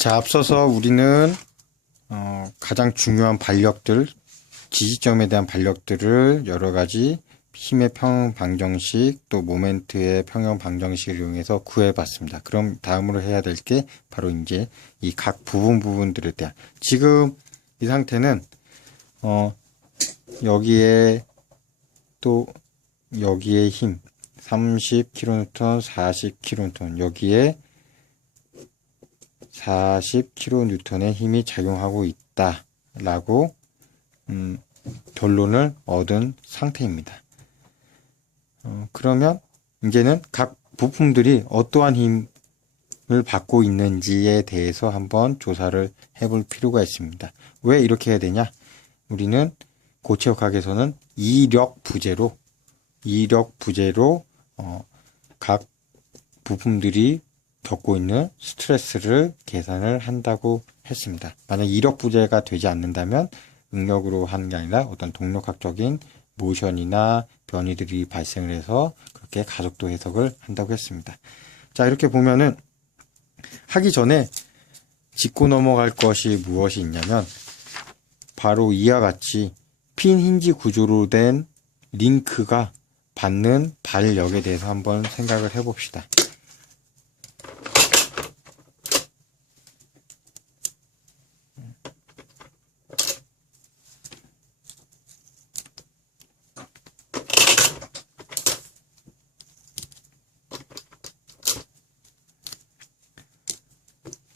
자, 앞서서 우리는 가장 중요한 반력들, 지지점에 대한 반력들을 여러 가지 힘의 평형 방정식, 또 모멘트의 평형 방정식을 이용해서 구해봤습니다. 그럼 다음으로 해야 될 게 바로 이제 이 각 부분들에 대한, 지금 이 상태는 여기에 또 여기에 힘 30kN, 40kN, 여기에 40kN의 힘이 작용하고 있다라고 결론을 얻은 상태입니다. 그러면 이제는 각 부품들이 어떠한 힘을 받고 있는지에 대해서 한번 조사를 해볼 필요가 있습니다. 왜 이렇게 해야 되냐? 우리는 고체역학에서는 이력 부재로 각 부품들이 겪고 있는 스트레스를 계산을 한다고 했습니다. 만약 이력 부재가 되지 않는다면 응력으로 하는 게 아니라 어떤 동력학적인 모션이나 변이들이 발생을 해서 그렇게 가속도 해석을 한다고 했습니다. 자, 이렇게 보면은 하기 전에 짚고 넘어갈 것이 무엇이 있냐면 바로 이와 같이 핀 힌지 구조로 된 링크가 받는 발력에 대해서 한번 생각을 해봅시다.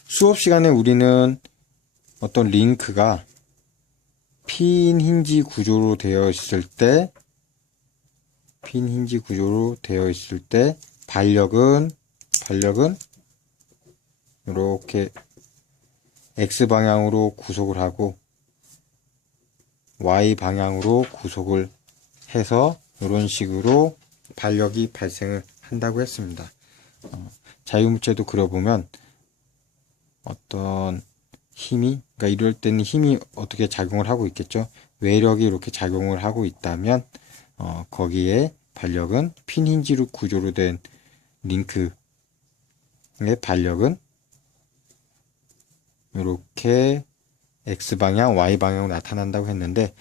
수업 시간에 우리는 어떤 링크가 핀 힌지 구조로 되어 있을 때 발력은 이렇게 X 방향으로 구속을 하고 Y 방향으로 구속을 해서 이런 식으로 발력이 발생을 한다고 했습니다. 자유물체도 그려보면 어떤 힘이, 그러니까 이럴 때는 힘이 어떻게 작용을 하고 있겠죠. 외력이 이렇게 작용을 하고 있다면 거기에 발력은 핀 힌지로 구조로 된 링크의 발력은 이렇게 X방향, Y방향으로 나타난다고 했는데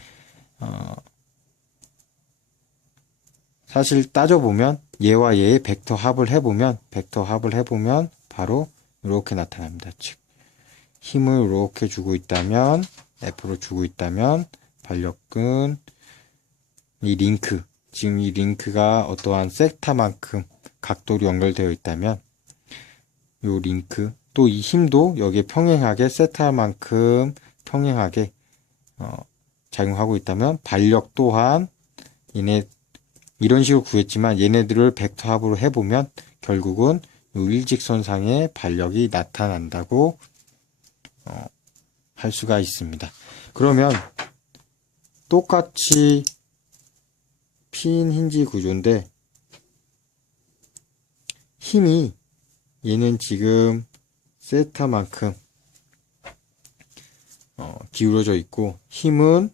사실 따져보면 얘와 얘의 벡터 합을 해보면 바로 이렇게 나타납니다. 즉 힘을 이렇게 주고 있다면 F로 주고 있다면 발력은 이 링크, 지금 이 링크가 어떠한 섹타만큼 각도로 연결되어 있다면 이 링크 또 이 힘도 여기에 평행하게 섹타만큼 평행하게 작용하고 있다면 발력 또한 얘네 이런 식으로 구했지만 얘네들을 벡터 합으로 해보면 결국은 이 일직선상의 발력이 나타난다고 할 수가 있습니다. 그러면 똑같이 핀 힌지 구조인데 힘이 얘는 지금 세타만큼 기울어져 있고 힘은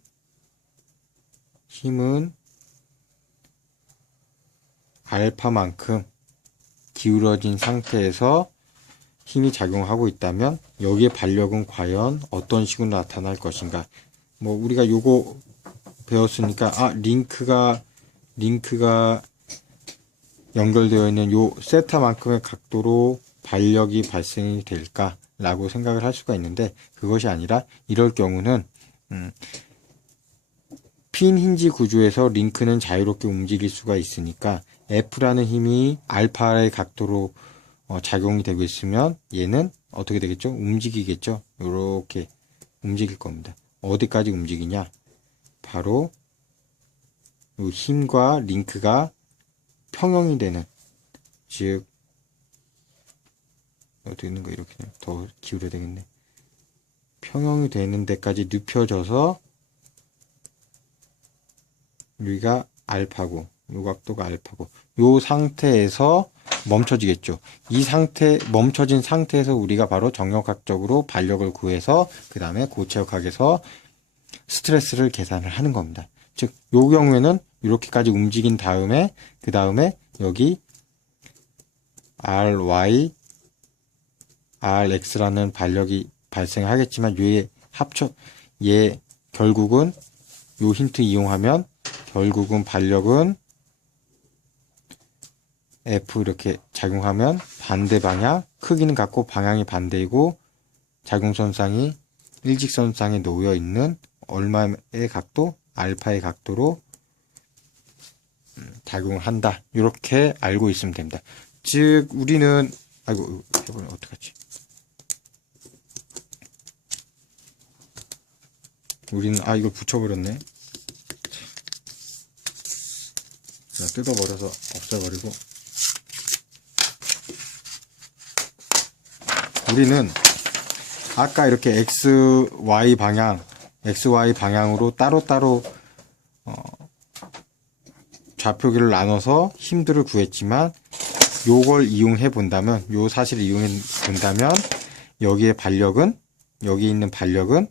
알파만큼 기울어진 상태에서 힘이 작용하고 있다면 여기에 발력은 과연 어떤 식으로 나타날 것인가? 뭐 우리가 요거 배웠으니까 링크가 연결되어 있는 요 세타만큼의 각도로 발력이 발생이 될까라고 생각을 할 수가 있는데 그것이 아니라 이럴 경우는 핀 힌지 구조에서 링크는 자유롭게 움직일 수가 있으니까 F라는 힘이 알파의 각도로 작용이 되고 있으면 얘는 어떻게 되겠죠? 움직이겠죠? 이렇게 움직일 겁니다. 어디까지 움직이냐? 바로 이 힘과 링크가 평형이 되는, 즉 어떻게 있는 거 이렇게 더 기울여야 되겠네. 평형이 되는 데까지 눕혀져서 여기가 알파고 요 각도가 알파고 요 상태에서 멈춰지겠죠. 이 상태 멈춰진 상태에서 우리가 바로 정역학적으로 발력을 구해서 그 다음에 고체역학에서 스트레스를 계산을 하는 겁니다. 즉 요 경우에는 이렇게까지 움직인 다음에 그 다음에 여기 RY Rx라는 반력이 발생하겠지만 얘 결국은 요 힌트 이용하면 결국은 반력은 F 이렇게 작용하면 반대 방향, 크기는 같고 방향이 반대이고 작용선상이 일직선상에 놓여 있는 얼마의 각도? 알파의 각도로 작용을 한다. 이렇게 알고 있으면 됩니다. 즉 우리는 아이고 해보면 어떡하지? 우리는 이걸 붙여버렸네. 자, 뜯어버려서 없애버리고 우리는 아까 이렇게 XY 방향으로 따로따로 좌표기를 나눠서 힘들을 구했지만 요걸 이용해 본다면 요 사실을 이용해 본다면 여기 있는 반력은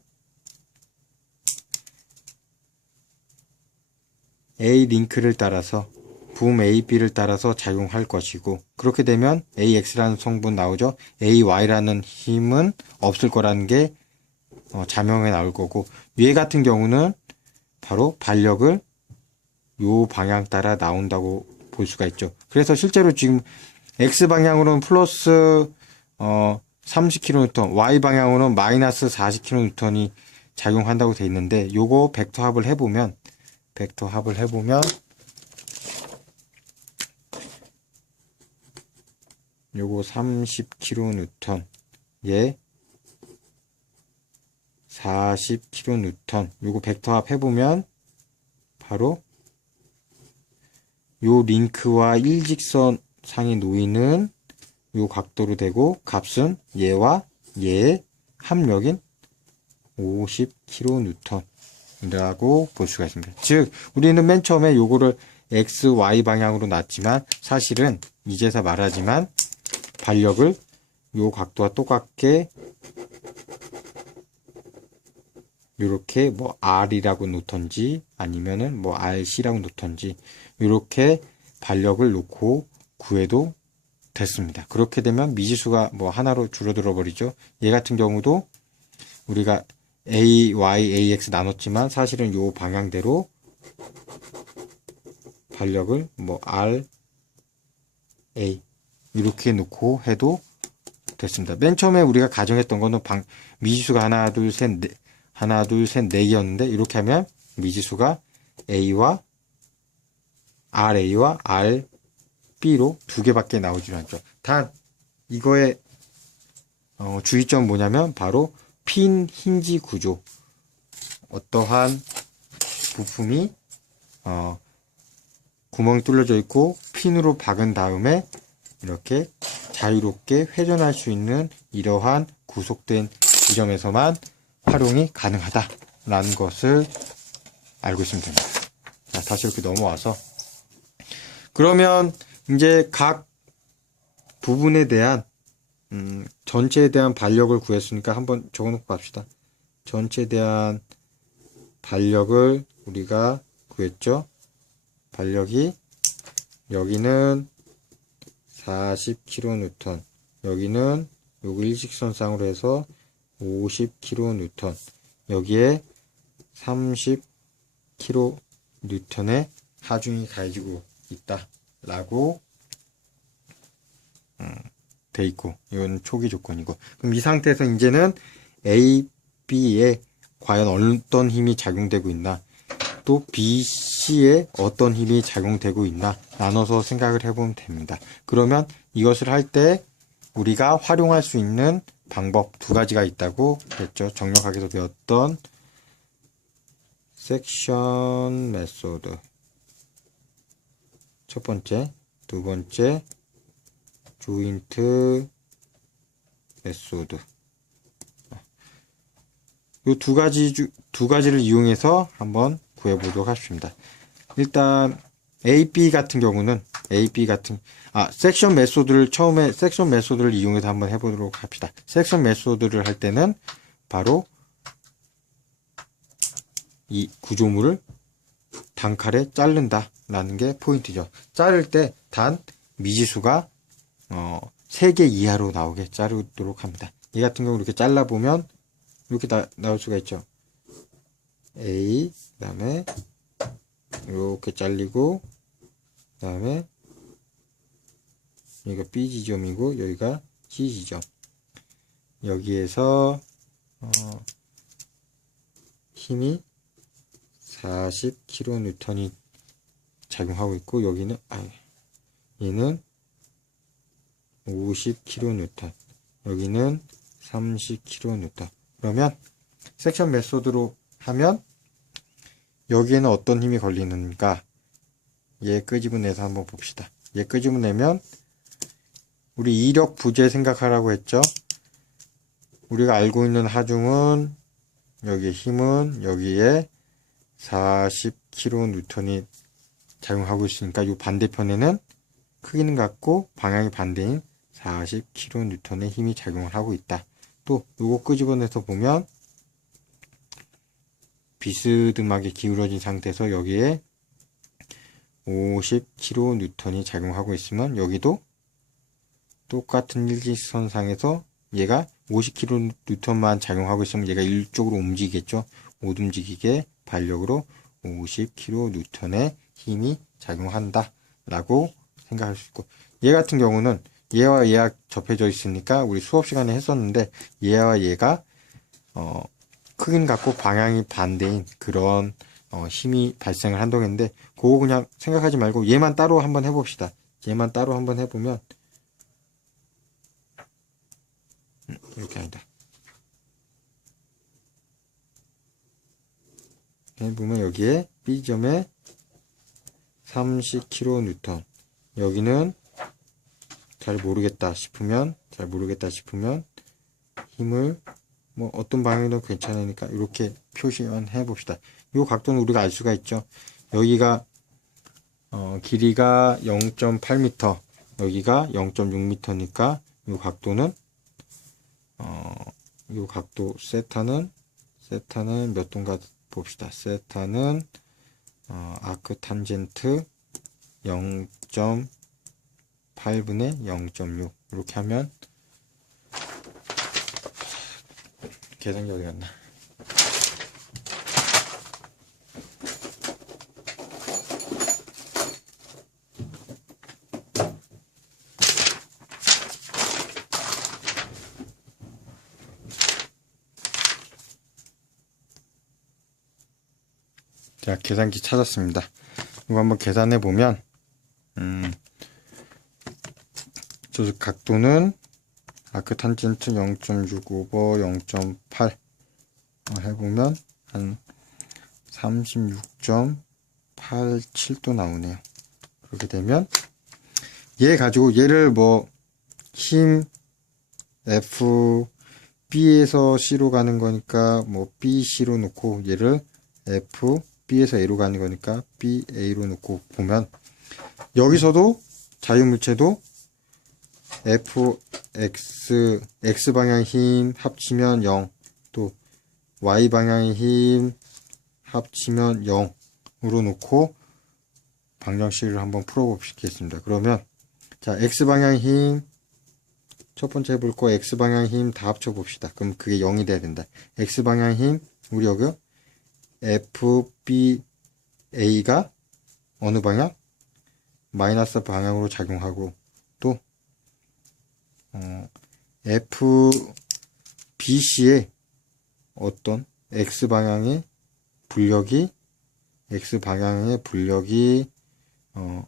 A 링크를 따라서 붐 AB를 따라서 작용할 것이고 그렇게 되면 AX라는 성분 나오죠. AY라는 힘은 없을 거라는 게 자명에 나올 거고 얘 같은 경우는 바로 반력을 요 방향 따라 나온다고 볼 수가 있죠. 그래서 실제로 지금 X방향으로는 플러스 30kN, Y방향으로는 마이너스 40kN이 작용한다고 돼 있는데 요거 벡터 합을 해보면 요거 30kN, 얘 40kN, 요거 벡터 합 해보면 바로 요 링크와 일직선 상에 놓이는 요 각도로 되고 값은 얘와 얘의 합력인 50kN 이라고 볼 수가 있습니다. 즉 우리는 맨 처음에 요거를 X, Y 방향으로 놨지만 사실은 이제서 말하지만 반력을 요 각도와 똑같게 요렇게 뭐 R이라고 놓던지 아니면은 뭐 RC라고 놓던지 요렇게 반력을 놓고 구해도 됐습니다. 그렇게 되면 미지수가 뭐 하나로 줄어들어 버리죠. 얘 같은 경우도 우리가 A, Y, AX 나눴지만 사실은 요 방향대로 반력을 뭐 R, A 이렇게 놓고 해도 됐습니다. 맨 처음에 우리가 가정했던 거는 미지수가 하나, 둘, 셋, 네 개였는데 이렇게 하면 미지수가 A와 RA와 RB로 두 개밖에 나오지 않죠. 단 이거의 주의점은 뭐냐면 바로 핀 힌지 구조. 어떠한 부품이 구멍이 뚫려져 있고 핀으로 박은 다음에 이렇게 자유롭게 회전할 수 있는 이러한 구속된 지점에서만 활용이 가능하다라는 것을 알고 있으면 됩니다. 자, 다시 이렇게 넘어와서 그러면 이제 각 부분에 대한 전체에 대한 반력을 구했으니까 한번 적어놓고 갑시다. 전체에 대한 반력을 우리가 구했죠. 반력이 여기는 40kN, 여기는 요거 일직선상으로 해서 50kN, 여기에 30kN의 하중이 가해지고 있다라고 돼 있고 이건 초기 조건이고 그럼 이 상태에서 이제는 A, B에 과연 어떤 힘이 작용되고 있나 또 B, C에 어떤 힘이 작용되고 있나 나눠서 생각을 해보면 됩니다. 그러면 이것을 할 때 우리가 활용할 수 있는 방법 두 가지가 있다고 했죠. 정력학에서 배웠던 섹션 메소드 첫 번째, 두 번째 조인트 메소드. 이 두 가지를 이용해서 한번 구해보도록 하겠습니다. 일단 AB 같은 경우는 섹션 메소드를 이용해서 한번 해보도록 합시다. 섹션 메소드를 할 때는 바로 이 구조물을 단칼에 자른다 라는 게 포인트죠. 자를 때 단 미지수가 3개 이하로 나오게 자르도록 합니다. 이 같은 경우 이렇게 잘라보면 이렇게 나올 수가 있죠. A, 그 다음에 이렇게 잘리고, 그 다음에 여기가 B 지점이고 여기가 C 지점. 여기에서 힘이 40kN이 작용하고 있고, 여기는 얘는 50kN, 여기는 30kN. 그러면 섹션 메소드로 하면 여기에는 어떤 힘이 걸리는가? 얘 끄집어내서 한번 봅시다. 얘 끄집어내면 우리 이력 부재 생각하라고 했죠? 우리가 알고 있는 하중은 여기에 힘은 여기에 40kN이 작용하고 있으니까 이 반대편에는 크기는 같고 방향이 반대인 40kN의 힘이 작용을 하고 있다. 또 요거 끄집어내서 보면 비스듬하게 기울어진 상태에서 여기에 50kN이 작용하고 있으면 여기도 똑같은 일직선상에서 얘가 50kN만 작용하고 있으면 얘가 이쪽으로 움직이겠죠. 못 움직이게 반력으로 50kN의 힘이 작용한다 라고 생각할 수 있고, 얘 같은 경우는 얘와 얘가 접해져 있으니까 우리 수업 시간에 했었는데 얘와 얘가 크기는 같고 방향이 반대인 그런 힘이 발생을 한다고 했는데, 그거 그냥 생각하지 말고 얘만 따로 한번 해봅시다. 얘만 따로 한번 해보면 이렇게 아니다. 해보면 여기에 B점에 30kN, 여기는 잘 모르겠다 싶으면 힘을 뭐 어떤 방향이든 괜찮으니까 이렇게 표시만 해봅시다. 이 각도는 우리가 알 수가 있죠. 여기가 길이가 0.8m, 여기가 0.6m니까 이 각도는 이 각도 세타는 몇 도인가 봅시다. 세타는 아크 탄젠트 0.8분의 0.6 이렇게 하면, 계산기 어디 갔나? 자, 계산기 찾았습니다. 이거 한번 계산해 보면 저 각도는 아크 탄젠트 0.6 오버 0.8 해보면 한 36.87도 나오네요. 그렇게 되면 얘 가지고 얘를 뭐 힘 F B에서 C로 가는 거니까 뭐 BC로 놓고, 얘를 F B에서 A로 가는 거니까 BA로 놓고 보면, 여기서도 자유물체도 X 방향 힘 합치면 0, 또 Y 방향의 힘 합치면 0으로 놓고 방정식을 한번 풀어보겠습니다. 그러면 자, X 방향 힘 첫 번째 해볼 거 X 방향 힘 다 합쳐 봅시다. 그럼 그게 0이 돼야 된다. X 방향 힘 우리 여기 FBA가 어느 방향? 마이너스 방향으로 작용하고, 또 FBC의 어떤 X방향의 불력이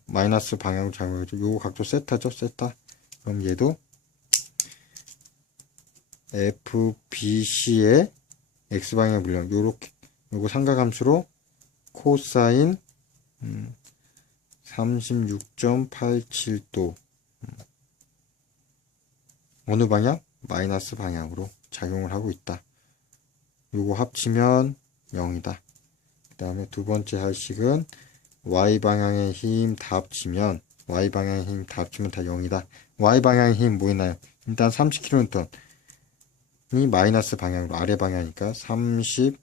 마이너스 방향으로 작용하죠. 요거 각도 세타죠. 세타. 그럼 얘도 FBC의 X방향의 불력, 요렇게 요거 삼각함수로 코사인 36.87도 어느 방향? 마이너스 방향으로 작용을 하고 있다. 요거 합치면 0이다. 그 다음에 두 번째 할 식은 Y방향의 힘 다 합치면 다 0이다. Y방향의 힘 뭐 있나요? 일단 30kN 이 마이너스 방향으로, 아래 방향이니까 30kN이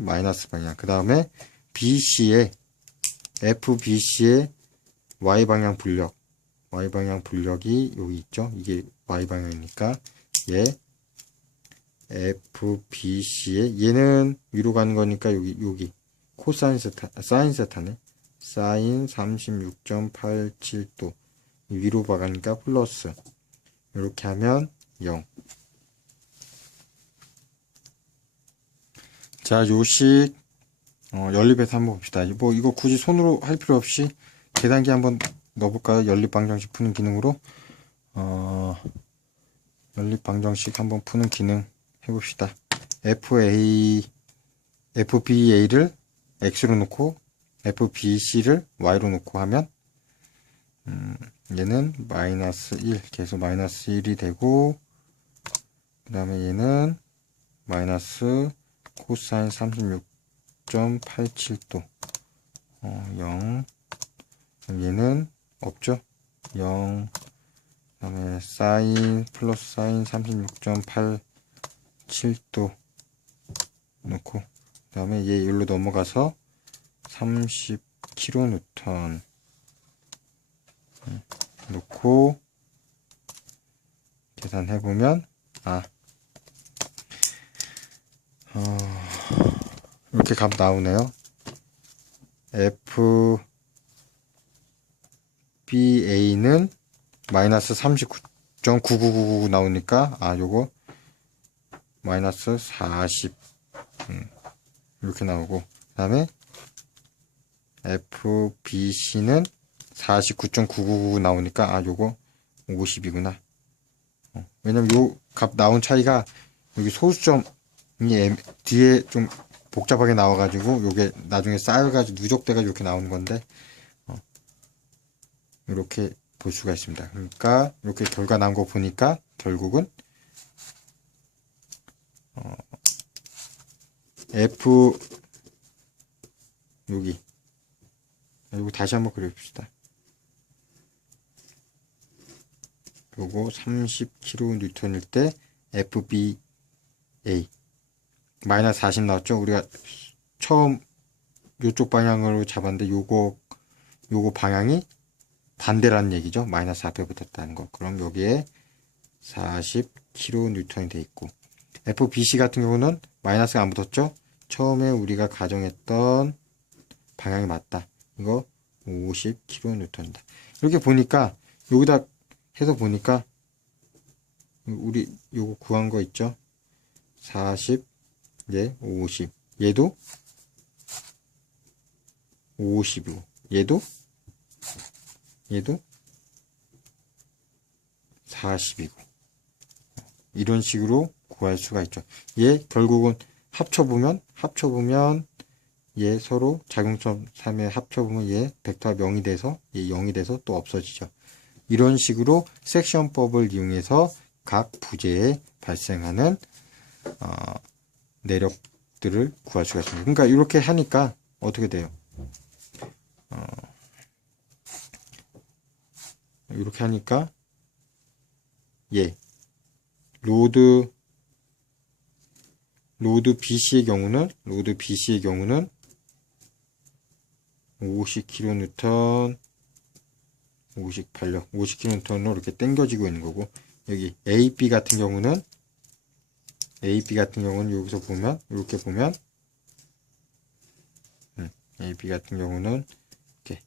마이너스 방향. 그 다음에 FBC의 Y방향 불력 Y방향 불력이 여기 있죠. 이게 Y방향이니까 얘 FBC에 얘는 위로 가는 거니까 여기 코사인 세타, 사인 세타네. 사인 36.87도 위로 가니까 플러스. 이렇게 하면 0. 자, 요식 연립해서 한번 봅시다. 뭐 이거 굳이 손으로 할 필요 없이 계단기 한번 넣어볼까요? 연립방정식 푸는 기능으로 연립방정식 한번 푸는 기능 해봅시다. FBA를 X로 놓고 FBC를 Y로 놓고 하면 얘는 마이너스 1 계속 마이너스 1이 되고 그 다음에 얘는 마이너스 코사인 36.87도 0 얘는 없죠. 0 그 다음에 사인 플러스 사인 36.87도 놓고 그 다음에 얘 여기로 넘어가서 30kN 놓고 계산해보면 이렇게 값 나오네요. FBA는 마이너스 39.9999 나오니까 요거 마이너스 40 이렇게 나오고 그 다음에 FBC는 49.9999 나오니까 요거 50이구나. 왜냐면 요 값 나온 차이가 여기 소수점이 뒤에 좀 복잡하게 나와가지고 요게 나중에 쌓여가지고 누적돼가지고 이렇게 나오는 건데 이렇게 볼 수가 있습니다. 그러니까 이렇게 결과 나온 거 보니까 결국은 F 여기 다시 한번 그려봅시다. 요거 30kN일 때 FBA 마이너스 40 나왔죠. 우리가 처음 요쪽 방향으로 잡았는데 요거 방향이 반대라는 얘기죠. 마이너스 앞에 붙었다는 거. 그럼 여기에 40kN이 돼 있고 FBC 같은 경우는 마이너스가 안 붙었죠. 처음에 우리가 가정했던 방향이 맞다. 이거 50kN이다. 이렇게 보니까 여기다 해서 보니까 우리 요거 구한 거 있죠. 40 얘 50 얘도 50이고 얘도 40이고 이런 식으로 구할 수가 있죠. 얘 결국은 합쳐보면 얘 서로 작용점 3에 합쳐보면 얘 벡터가 0이 돼서 얘 0이 돼서 또 없어지죠. 이런 식으로 섹션법을 이용해서 각 부재에 발생하는 내력들을 구할 수가 있습니다. 그러니까 이렇게 하니까 어떻게 돼요? 이렇게 하니까 로드 BC의 경우는 50kN 50kN으로 이렇게 당겨지고 있는 거고 여기 AB 같은 경우는 여기서 보면 이렇게 보면 AB 같은 경우는 이렇게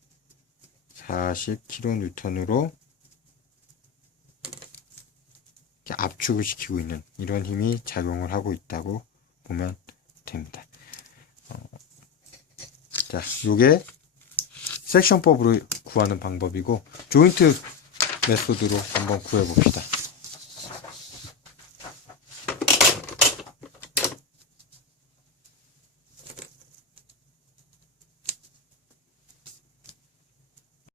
40kN으로 이렇게 압축을 시키고 있는 이런 힘이 작용을 하고 있다고 보면 됩니다. 자, 요게 섹션법으로 구하는 방법이고 조인트 메소드로 한번 구해 봅시다.